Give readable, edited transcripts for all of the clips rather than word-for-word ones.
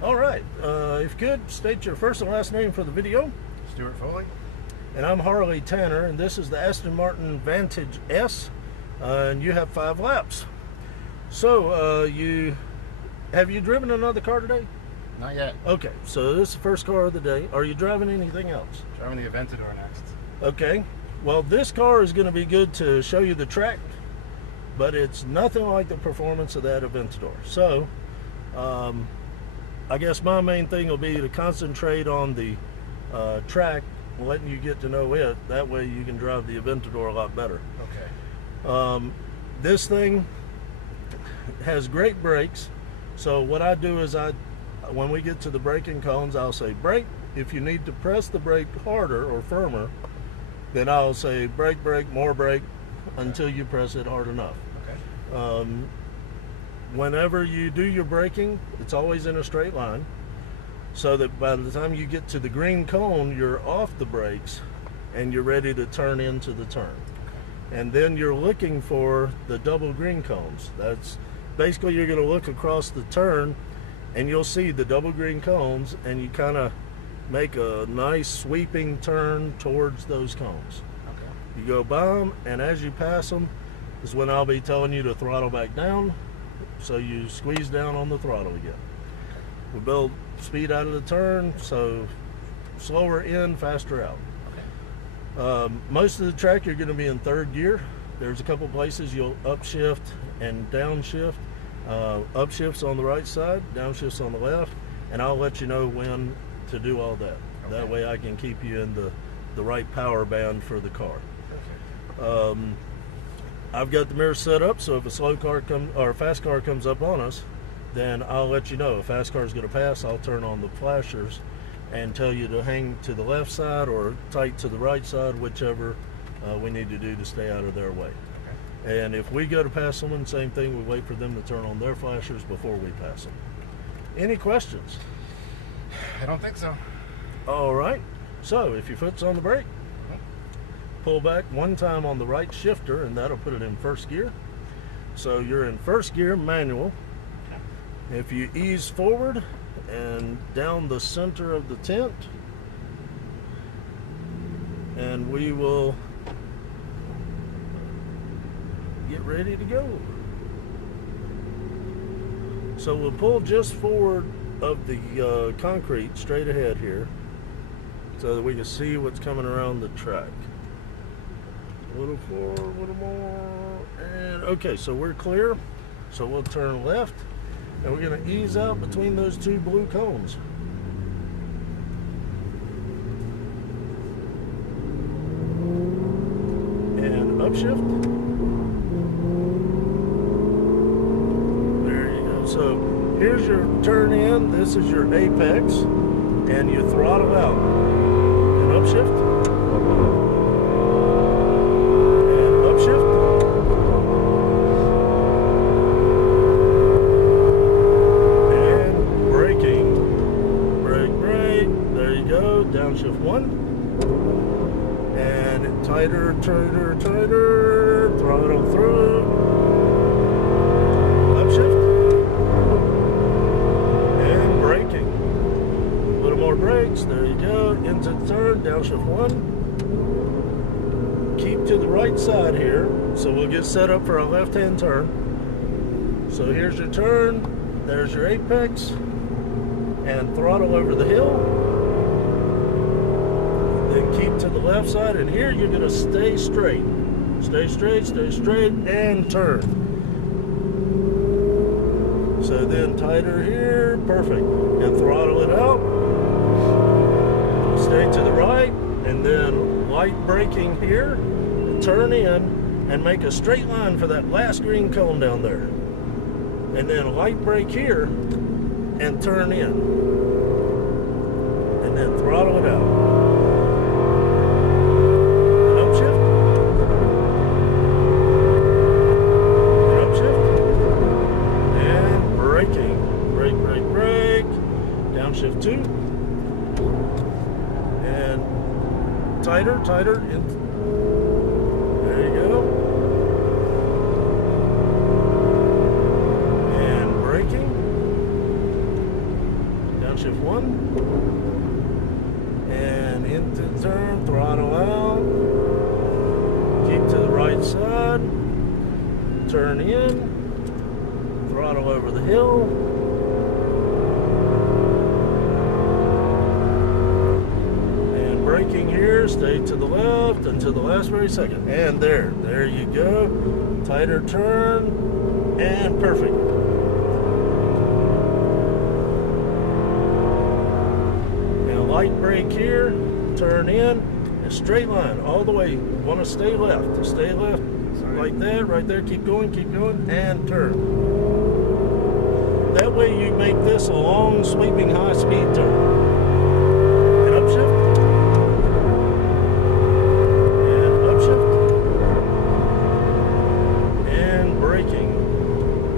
All right. If you could, state your first and last name for the video. Stuart Foley. And I'm Harley Tanner, and this is the Aston Martin Vantage S, and you have 5 laps. So, have you driven another car today? Not yet. Okay, so this is the first car of the day. Are you driving anything else? Driving the Aventador next. Okay. Well, this car is going to be good to show you the track, but it's nothing like the performance of that Aventador. So, I guess my main thing will be to concentrate on the track, letting you get to know it. That way you can drive the Aventador a lot better. Okay. This thing has great brakes. So what I do is when we get to the braking cones, I'll say brake. If you need to press the brake harder or firmer, then I'll say brake, brake, more brake until you press it hard enough. Okay. Whenever you do your braking, it's always in a straight line, so that by the time you get to the green cone, you're off the brakes and you're ready to turn into the turn. And then you're looking for the double green cones. That's basically, you're going to look across the turn and you'll see the double green cones, and you kind of make a nice sweeping turn towards those cones. Okay. You go by them, and as you pass them is when I'll be telling you to throttle back down, so you squeeze down on the throttle again. We build speed out of the turn, so slower in, faster out. Okay. Most of the track you're going to be in third gear. There's a couple places you'll upshift and downshift. Upshifts on the right side, downshifts on the left, and I'll let you know when to do all that. Okay. That way I can keep you in the right power band for the car. Okay. I've got the mirrors set up, so if a slow car or a fast car comes up on us, then I'll let you know. If a fast car is going to pass, I'll turn on the flashers and tell you to hang to the left side or tight to the right side, whichever we need to do to stay out of their way. Okay. And if we go to pass someone, same thing, we wait for them to turn on their flashers before we pass them. Any questions? I don't think so. All right. So if your foot's on the brake, pull back one time on the right shifter, and that'll put it in first gear. So you're in first gear, manual. If you ease forward and down the center of the tent, and we will get ready to go. So we'll pull just forward of the concrete straight ahead here, so that we can see what's coming around the track. A little forward, a little more, and okay, so we're clear. So we'll turn left, and we're going to ease out between those 2 blue cones. And upshift. There you go. So here's your turn in. This is your apex, and you throttle out. And upshift. Downshift 1, and tighter, throttle through, upshift, and braking. A little more brakes, there you go, into the turn, downshift 1. Keep to the right side here, so we'll get set up for a left-hand turn. So here's your turn, there's your apex, and throttle over the hill. Then keep to the left side, and here you're going to stay straight. Stay straight, and turn. So then tighter here, perfect. And throttle it out. Stay to the right, and then light braking here. And turn in, and make a straight line for that last green cone down there. And then light brake here, and turn in. And then throttle it out. Downshift 2, and tighter, there you go, and braking, downshift 1, and into the turn, throttle out, keep to the right side, turn in, throttle over the hill, and braking here, stay to the left until the last very second, and there you go, tighter turn, and perfect. Light brake here, turn in, and straight line all the way. You want to stay left. Stay left. Sorry. Like that, right there. Keep going, and turn. That way you make this a long, sweeping, high-speed turn. And upshift. And upshift. And braking.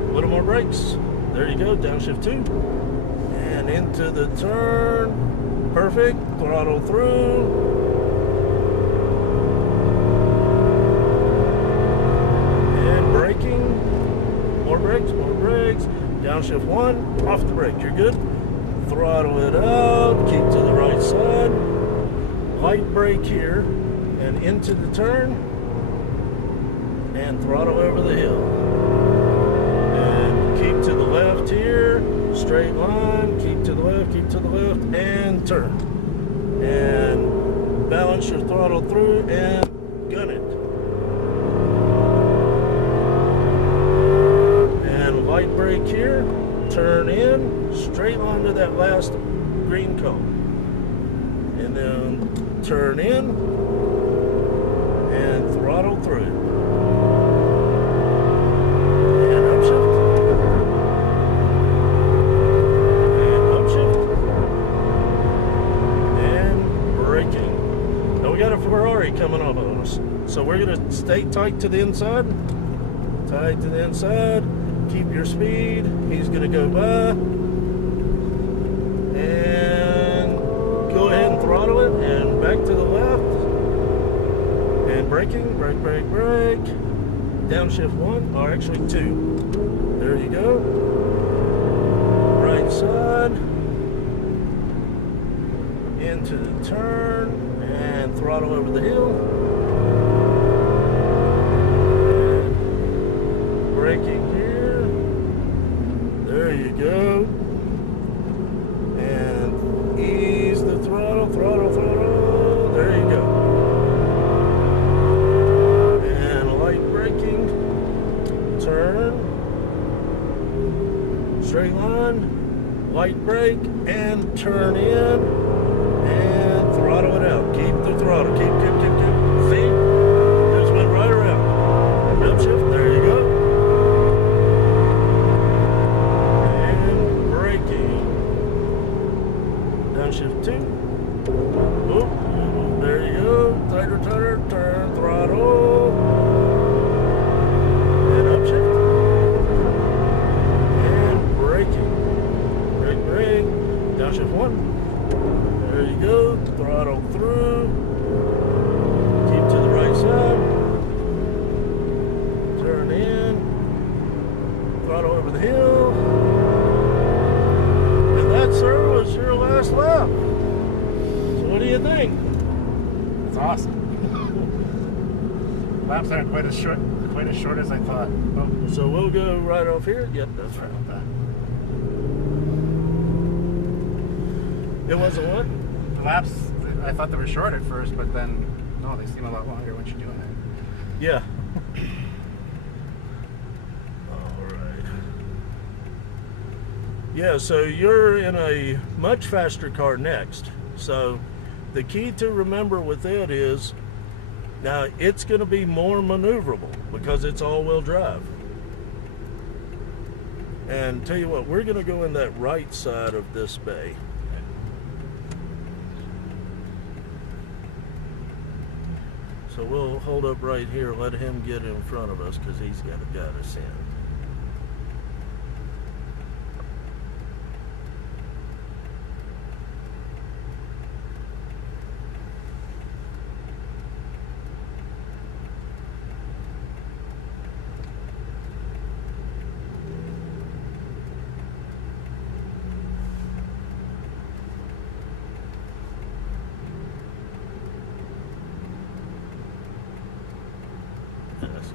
A little more brakes. There you go, downshift 2. And into the turn. Perfect, throttle through, and braking, more brakes, downshift 1, off the brake, you're good, throttle it out, keep to the right side, light brake here, and into the turn, and throttle over the hill, and keep to the left here, straight line, keep to the left, and turn. And balance your throttle through and gun it. And light brake here, turn in, straight line to that last green cone. And then turn in and throttle through. Coming up on us. So we're going to stay tight to the inside. Tight to the inside. Keep your speed. He's going to go by. And go ahead and throttle it. And back to the left. And braking. Brake. Downshift 1. Or actually 2. There you go. Right side. Into the turn. And throttle over the hill. And braking here. There you go. And ease the throttle. There you go. And light braking. Turn. Straight line. Light brake. And turn in. Throttle it out. Keep the throttle. Keep. See? Just went right around. Upshift. There you go. And braking. Downshift 2. Oop. There you go. Tighter. Turn. Throttle. And upshift. And braking. Brake. Downshift 1. There you go, throttle through, keep to the right side, turn in, throttle over the hill, and that, sir, was your last lap. So what do you think? It's awesome. Laps aren't quite as short as I thought. Oh, So we'll go right off here. Yep, that's sorry right. about that. It wasn't what? The laps, I thought they were short at first, but then, no, they seem a lot longer once you're doing it. Yeah. All right. Yeah, so you're in a much faster car next. So the key to remember with it is, now it's going to be more maneuverable because it's all-wheel drive. And tell you what, we're going to go in that right side of this bay. So we'll hold up right here, let him get in front of us because he's got to guide us in.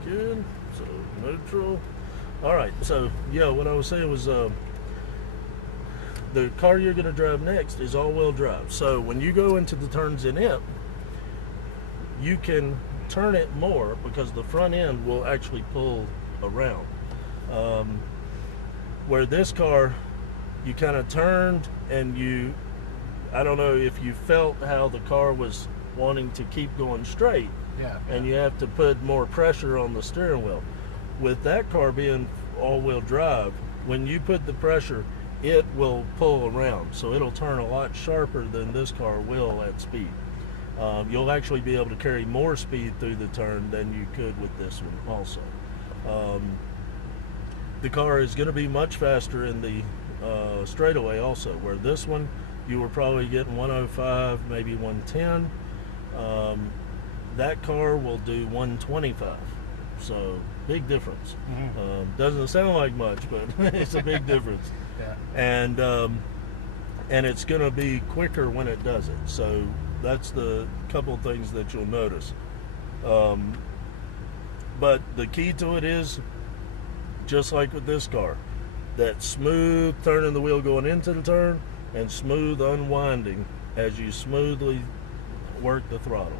Good. So neutral. All right. So yeah, what I was saying was the car you're going to drive next is all-wheel drive. So when you go into the turns in it, you can turn it more because the front end will actually pull around. Where this car, you kind of turned and I don't know if you felt how the car was wanting to keep going straight. Yeah. And you have to put more pressure on the steering wheel. With that car being all-wheel drive, when you put the pressure, it will pull around. So it'll turn a lot sharper than this car will at speed. You'll actually be able to carry more speed through the turn than you could with this one also. The car is going to be much faster in the straightaway also, where this one you were probably getting 105, maybe 110. That car will do 125. So big difference. Mm-hmm. Doesn't sound like much, but it's a big difference. Yeah. And it's going to be quicker when it does it. So that's the couple things that you'll notice. But the key to it is, just like with this car, that smooth turning the wheel going into the turn and smooth unwinding as you smoothly work the throttle.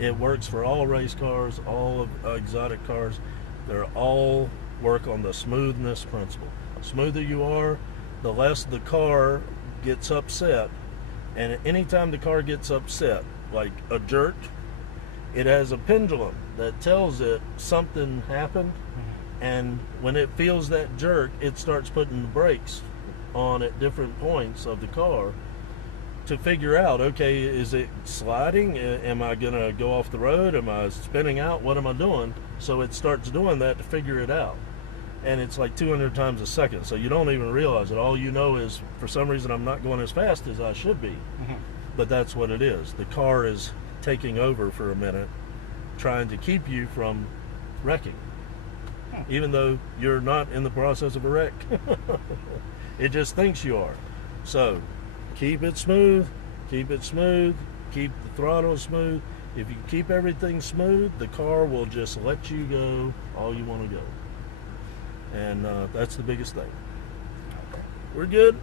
It works for all race cars, all exotic cars. They're all work on the smoothness principle. The smoother you are, the less the car gets upset. And anytime the car gets upset, like a jerk, it has a pendulum that tells it something happened. And when it feels that jerk, it starts putting the brakes on at different points of the car to figure out, okay, is it sliding? Am I going to go off the road? Am I spinning out? What am I doing? So it starts doing that to figure it out. And it's like 200 times a second. So you don't even realize it. All you know is, for some reason, I'm not going as fast as I should be. Mm-hmm. But that's what it is. The car is taking over for a minute, trying to keep you from wrecking. Even though you're not in the process of a wreck. It just thinks you are. So keep it smooth, keep it smooth, keep the throttle smooth. If you keep everything smooth, the car will just let you go all you want to go. And that's the biggest thing. We're good?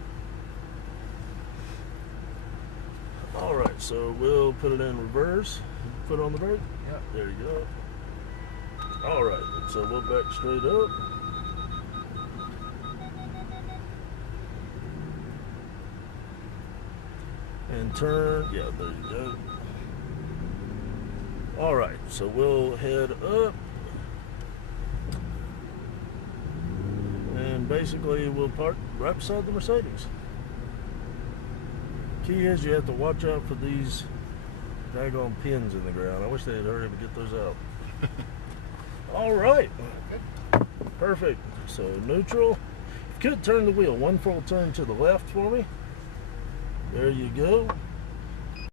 All right, so we'll put it in reverse. Put on the brake. Yep. There you go. All right, so we'll back straight up. And turn, yeah, there you go. All right, so we'll head up. And basically we'll park right beside the Mercedes. Key is you have to watch out for these daggone pins in the ground. I wish they had hurried to get those out. All right. Good. Perfect. So neutral. If you could turn the wheel one full turn to the left for me. There you go.